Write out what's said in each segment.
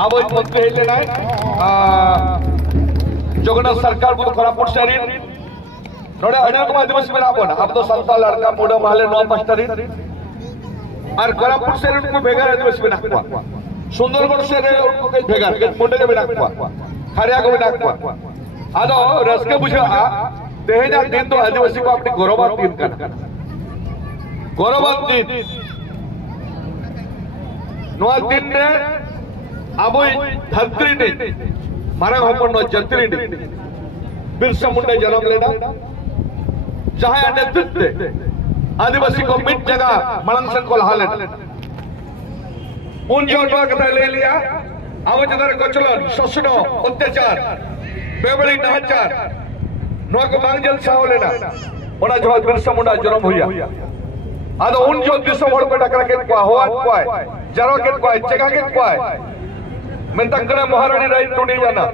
अब मंत्री हेले ना जगन्नाथ सरकार बुद कोरापुट शहरी नोड़े अनेक आदिवासी में राबोना अब तो संताल लड़का मोड़ा माले नौ पस्टरी और कोरापुट शहरी उनको भेगा आदिवासी में नाकवा सुंदरगढ़ शहरी उनको कहीं भेगा मोड़े के भी नाकवा खरिया को भी नाकवा आदो रस्के बुझा तेजा दिन तो आदिवासी को अपनी गौरवान दिन करना गौरवान दिन नौ दिन ने अब धरती ने मारा हम नो जंत्री ने बिरसा मुंडा जन्म लेना जहां नेतृत्व आदिवासी को मिट जगह मणंसन को लहा लेना उन जो कथा ले लिया अब जदर कचलन शोषण अत्याचार बेबड़ी नाचार नो को बांगजल साव लेना ओना जो बिरसा मुंडा जन्म हुआ आदो उन जो दिसम हड़ को डकरा के को होवात को जरो के को जगह के को मैं तकना महारानी राई टूटी जाना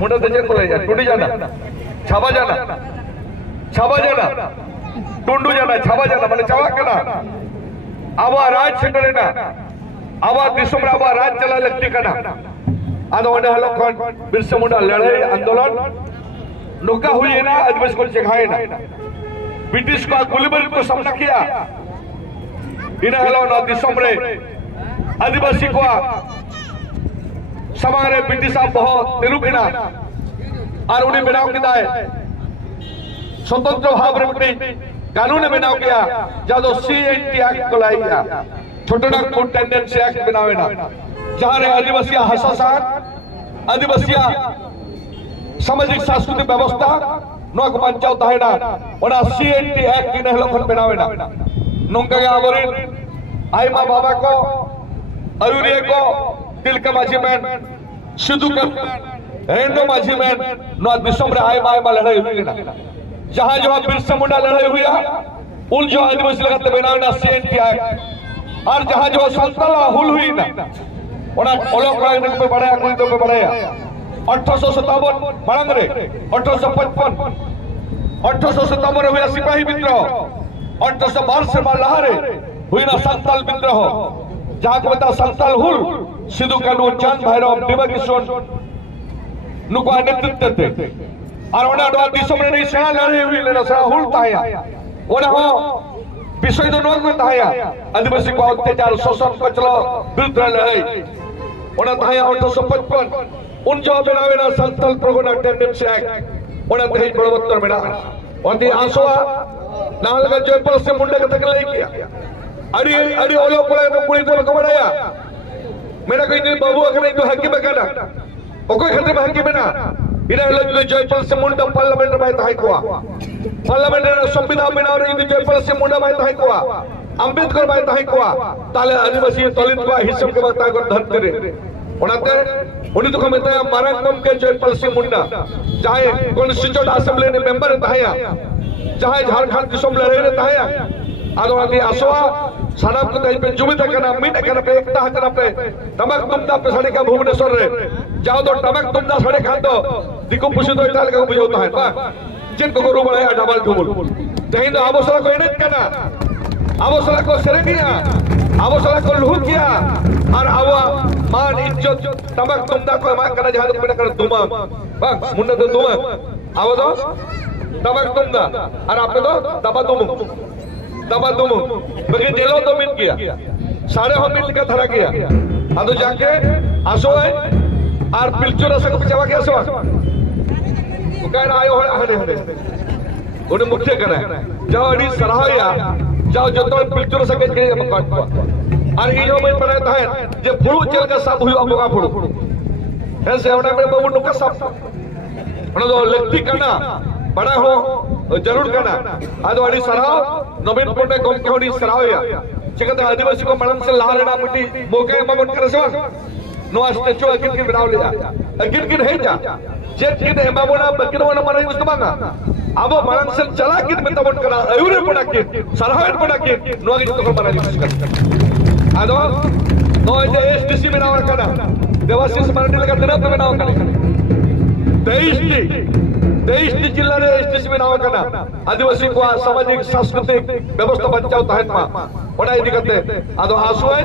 मुंडा दजे को ले जा टूटी जाना छाबा जाना टुंडू जाना छाबा जाना माने चावा कना आवा राज छटलेना आवा दिसम आवा राज चला लगती कना आदो ओने हलो कोन बिरसा मुंडा लड़ाई आंदोलन नोका हुई ना आदिवासी को जगाए ना ब्रिटिश को गुलिबरी को सामना किया इन्हें हलो ना दिसम रे आदिवासी को समारे ब्रिटिश बहुत तेलुगिना और उन्हें बनाव किया है स्वतंत्र भाव रे कानून बनाव किया जादो CNT एक्ट को लाया छोटा नागपुर टेंडेंसी एक्ट बनावे ना जहां रे आदिवासी हसासान आदिवासी सामाजिक सांस्कृतिक व्यवस्था नो को बचाव ताहेना ओना CNT एक्ट ने लखन बनावे ना नोंका के आवरे आई मां बाबा को अरुरे को तिलका माझी मैन सिद्धू कर रेंडो माझी मैन नो दिसम रे आई मां लड़ाई हुई ना जहां जो बिरसा मुंडा लड़ाई हुई उन जो आदिवासी लगते बनावे ना CNT एक्ट और जहां जो संताल हुल हुई ना ओना ओलो को पे बढ़ाया कोई तो पे बढ़ाया 1857 मरंग रे 1855 हुआ सिपाही विद्रोह 1812 से लहारे हुई ना संताल विद्रोह जहां को बता संताल हुल सिद्धू कानून चांद भैरव देवा किशोर नुको नेतृत्व थे और ओना दो दिसम रे सेना लड़े हुई लेना सेना हुल ताया ओना हो विषय दो नोक में ताया आदिवासी को अत्याचार शोषण कचलो विरुद्ध लड़ाई ओना ताया 1855 उन जो बनावे ना संताल प्रोगोना टेंडेंसी एक्ट ओना दही बलवत्तर मेरा ओती आंसुआ नाल का जयपुर से मुंडे का तक ले किया अड़ी अड़ी ओलो कोले तो पुलिस को बनाया मेरा कोई नहीं बाबू अगर तो हकी में करना ओ कोई खतरे में हकी में ना इधर लोग जो जयपुर से मुंडा पार्लियामेंट में ताई कोआ पार्लियामेंट संविधान में और ये जयपुर से मुंडा में ताई कोआ अंबेडकर में ताई कोआ ताले आदिवासी दलित को हिस्सा के बात को धरते रे ओनाते उन्हीं तो कहते हैं मारक बम के जयपाल सिंह मुंडा चाहे कॉन्स्टिट्यूट असेंबली ने मेंबर ताया चाहे झारखंड दिसम लड़े ताया आदि आसवा सनब को तई पे जुमित करना मिट करना पे एकता करना पे टमक तुमदा पे सड़े का भुवनेश्वर रे जाओ तो टमक तुमदा सड़े खान दो दिको पुछ तो इताल का बुझोता है बा जिन को गुरु बड़ा डबल ठुमुल तही तो अवसर को एनत करना अवसर को सेरेनिया अवसर को लुह किया और आवा मान इज्जत टमक तुमदा को मा करना जहां तो कर दुमा बा मुंडा तो दुमा आवो तो टमक तुमदा और आपने तो दबा तुम बगे जेलो तो मिल गया सारे हम मिल का धरा गया आदो जाके आसो है और पिलचो रस को बचावा के आसो तो कह रहा आयो हरे हरे उन्हें मुख्य करा जाओ अड़ी सराहया जाओ जो तो पिलचो रस के हम काट और ई जो मैं बनाता है जे फुड़ू चल का सब हुआ होगा फुड़ू ऐसे होना में बाबू नुका सब उन्हें तो लगती करना बड़ा हो जरूर करना आदो अड़ी सराव नवीन पटनायक को केवड़ी सरावया चिकत आदिवासी को मणम से ला लेना मिट्टी मोके ममन करसो नो स्टेचू अगिन के बनाव लिया अगिन है जा जे किन हेमाबोना बकिनवना मरे उस्तमांगा आबो मणम से चला किन में तबन करा अयुरे पड़ा के सराहन पड़ा के नो अगिन तो बना ली आदो नो जे एसटीसी में नाव करना देवाशीष मराठी लगा तरफ में नाव करना 23 जिला रे एसटीसी में नाव करना आदिवासी को सामाजिक सांस्कृतिक व्यवस्था बचाव ताहेन मा ओना इदी करते आदो आसुए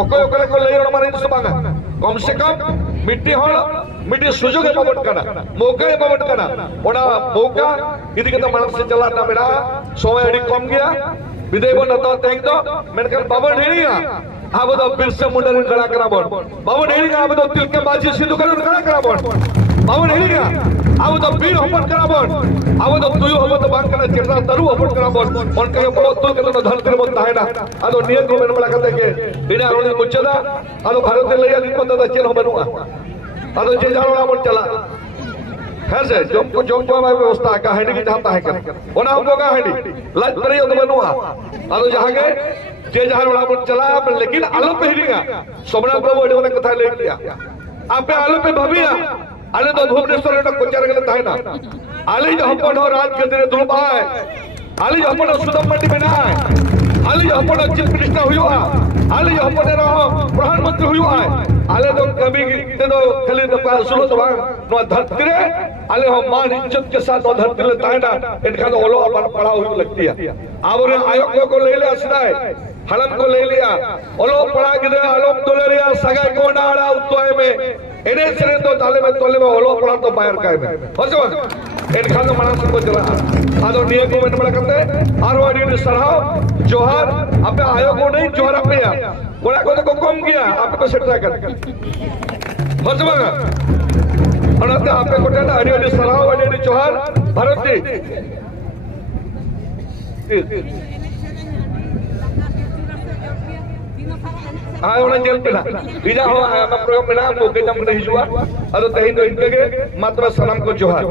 ओको ओकरे को लेयो माने सुबांगा कम से कम मिट्टी मिट्टी सुजोग एमाबन कना मौका एमाबन कना ओना मौका इदी कता मानस से चला ना मेरा समय अड़ी कम गया विदय बन तो तेंग तो मेनकन बाबन हेरिया अब तो बिरसा मुंडा गड़ा करा बोल बाबन हेरिया अब तो तिलके बाजी सिद्धू करा गड़ा करा बोल बाबन हेरिया अब तो बीर हपन करा बोल अब तो तुयु हम तो बांग कना चेता तरु हपन करा बोल मन के बहुत तुल के तो धरती मन ताहेना अदो नियत को मेन बड़ा कते के इना रोनी मुचदा अदो भारत ले या निपत दा चेल बनुआ अदो जे जानो मन चला खैर से जोमको में व्यवस्था का हैंडी की चाहता है कर ओना हम लोग का हैंडी लज पर यो बनुआ अदो जहां के जे जहां वाला मन चला लेकिन आलो पे हिरिया सोमनाथ बाबू एडे कथा ले किया आपे आलो पे भबिया आले तो भुवनेश्वर एटा कोचार गेले ताहे ना आले जो हमपन हो राज के दिने दुलबाय आले जो हमपन सुदम मंडी में ना आले जो हमपन चीफ मिनिस्टर हुयो आले जो हमपन रहो प्रधानमंत्री हुयो आले तो कभी ते तो खाली तो सुनो तो नो धरती रे आले हम मान इज्जत के साथ धरती ले ताहे ना इनका तो ओलो अपन पढ़ा हुई लगती है आवरे आयोग को ले ले असदाय हलम को ले लिया ओलो पढ़ा के आलोक तोले रिया सगाई कोना आड़ा उत्तोय में एने सरे तो ताले में ओलो पड़ा तो बाहर काय में होसो इन खान मानस को चला आदो नियम को में बड़ा करते आरवाडी ने सराव जोहार अपने आयोग को नहीं जोहार अपने कोड़ा को कम किया आप को सेट कर होसो अनते आपे को टेना आडियो ने सराव आडियो ने जोहार भारत हाँ उन्हें जेल पे ना बिना हो हम प्रोग्राम में ना मौके जम नहीं हुआ अरे तही तो इनके मात्र सलाम को जोहार